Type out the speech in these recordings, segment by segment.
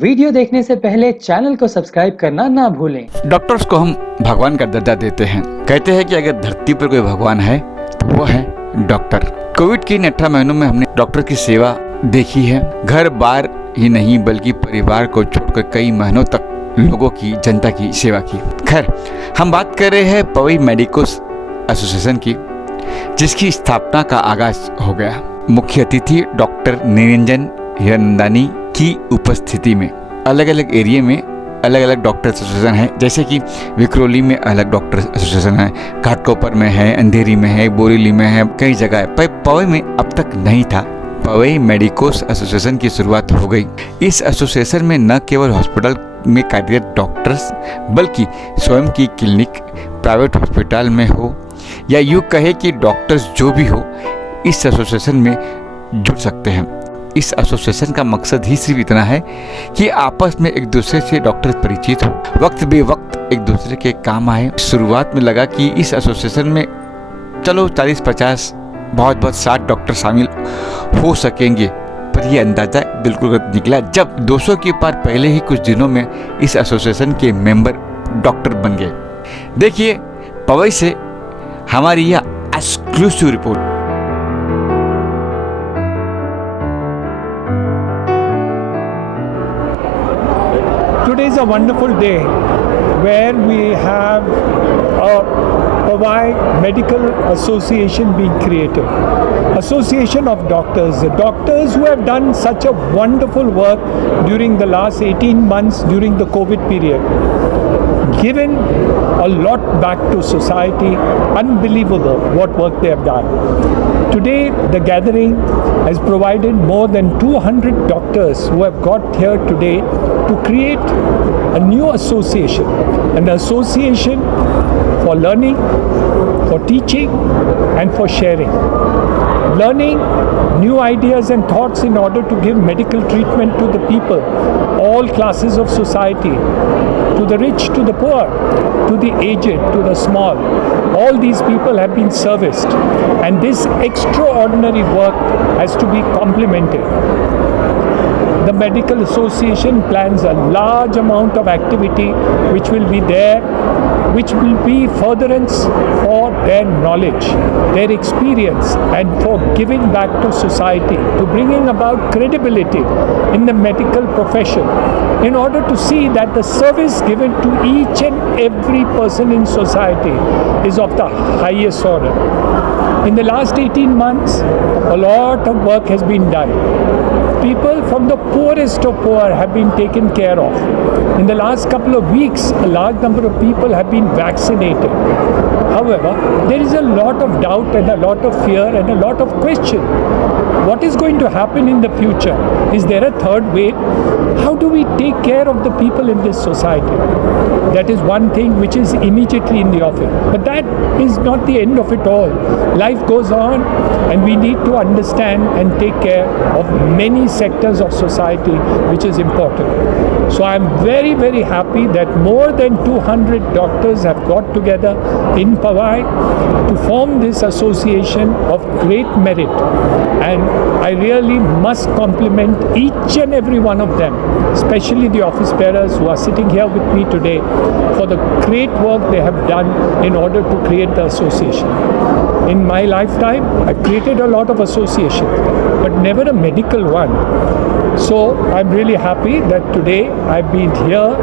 Video देखने से पहले चैनल को सब्सक्राइब करना ना भूलें। डॉक्टर्स को हम भगवान का दर्जा देते हैं। कहते हैं कि अगर धरती पर कोई भगवान है तो वो है डॉक्टर। कोविड के इन 18 महीनों में हमने डॉक्टर की सेवा देखी है। घर बार ही नहीं बल्कि परिवार को छोड़कर कई महीनों तक लोगों की, जनता की सेवा की। खैर, हम बात कर रहे हैं पवई मेडिकोस एसोसिएशन की, जिसकी स्थापना का आगाज हो गया। मुख्य अतिथि डॉक्टर निरंजन हिरनंदानी की उपस्थिति में अलग अलग एरिया में अलग अलग डॉक्टर एसोसिएशन है। जैसे कि विक्रोली में अलग डॉक्टर एसोसिएशन है, घाटकोपर में है, अंधेरी में है, बोरीली में है, कई जगह है। पर पवई में अब तक नहीं था। पवई मेडिकोस एसोसिएशन की शुरुआत हो गई। इस एसोसिएशन में न केवल हॉस्पिटल में कार्यरत डॉक्टर्स बल्कि स्वयं की क्लिनिक, प्राइवेट हॉस्पिटल में हो या यूँ कहे कि डॉक्टर्स जो भी हो, इस एसोसिएशन में जुड़ सकते हैं। इस एसोसिएशन का मकसद ही सिर्फ इतना है कि आपस में एक दूसरे से डॉक्टर परिचित हो, वक्त बे वक्त एक दूसरे के काम आए। शुरुआत में लगा कि इस एसोसिएशन में चलो 40-50, बहुत 60 डॉक्टर शामिल हो सकेंगे, पर यह अंदाजा बिल्कुल गलत निकला जब 200 के पार पहले ही कुछ दिनों में इस एसोसिएशन के मेंबर डॉक्टर बन गए। देखिए पवई से हमारी यह exclusive report. Today is a wonderful day where we have a Pawai Medical Association being created. Association of doctors who have done such a wonderful work during the last 18 months during the COVID period. Given a lot back to society, unbelievable what work they have done. Today, the gathering has provided more than 200 doctors who have got here today to create a new association, an association for learning, for teaching, and for sharing. Learning new ideas and thoughts in order to give medical treatment to the people, all classes of society, to the rich, to the poor, to the aged, to the small. All these people have been serviced, and this extraordinary work has to be complemented. The Medical Association plans a large amount of activity which will be there, which will be furtherance for their knowledge, their experience, and for giving back to society, to bringing about credibility in the medical profession, in order to see that the service given to each and every person in society is of the highest order. In the last 18 months, a lot of work has been done. People from the poorest of poor have been taken care of. In the last couple of weeks, a large number of people have been vaccinated. However, there is a lot of doubt and a lot of fear and a lot of question. What is going to happen in the future? Is there a third wave? How do we take care of the people in this society? That is one thing which is immediately in the offing. But that is not the end of it all. Life goes on, and we need to understand and take care of many sectors of society, which is important. So I am very happy that more than 200 doctors have got together in Pawai to form this association of great merit. And I really must compliment each and every one of them, especially the office bearers who are sitting here with me today, for the great work they have done in order to create the association. In my lifetime, I've created a lot of associations, but never a medical one. So I'm really happy that today I've been here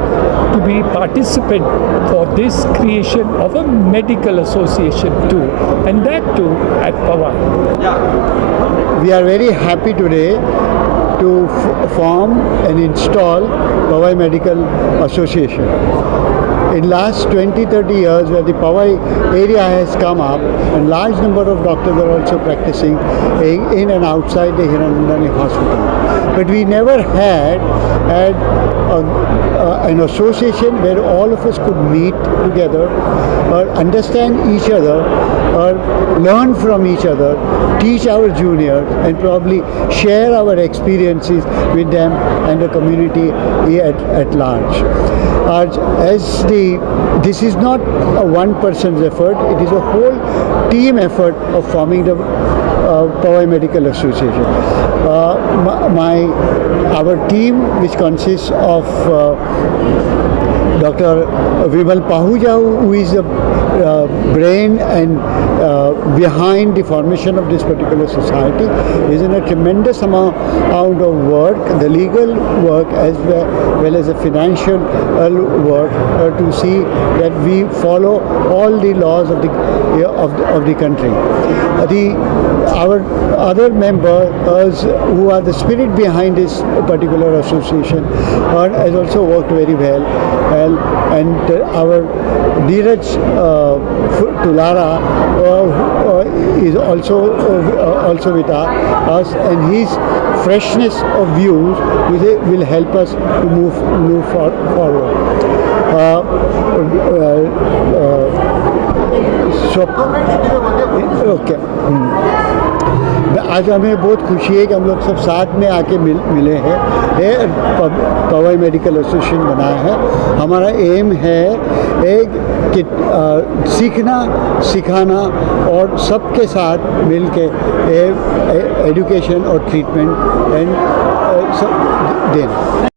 to be participant for this creation of a medical association too, and that too at Pawai. We are very happy today to form and install Pawai Medical Association. In last 20-30 years, where the Pawai area has come up, and large number of doctors are also practicing in and outside the Hiranandani Hospital. But we never had an association where all of us could meet together, or understand each other, or learn from each other, teach our juniors, and probably share our experiences with them and the community at large. This is not a one person's effort, it is a whole team effort of forming the Powai Medical Association. Our team, which consists of Dr. Vimal Pahuja, who is the brain and behind the formation of this particular society, is in a tremendous amount of work, the legal work as well as the financial work, to see that we follow all the laws of the country. Our other members who are the spirit behind this particular association has also worked very well, and our Neeraj Tulara is also with us, and his freshness of views will help us to move forward. आज हमें बहुत खुशी है कि हम लोग सब साथ में आके मिले हैं। पवाई मेडिकल एसोसिएशन बनाया है। हमारा एम है कि सीखना, सिखाना और सबके साथ मिल के एजुकेशन और ट्रीटमेंट एंड सब देना।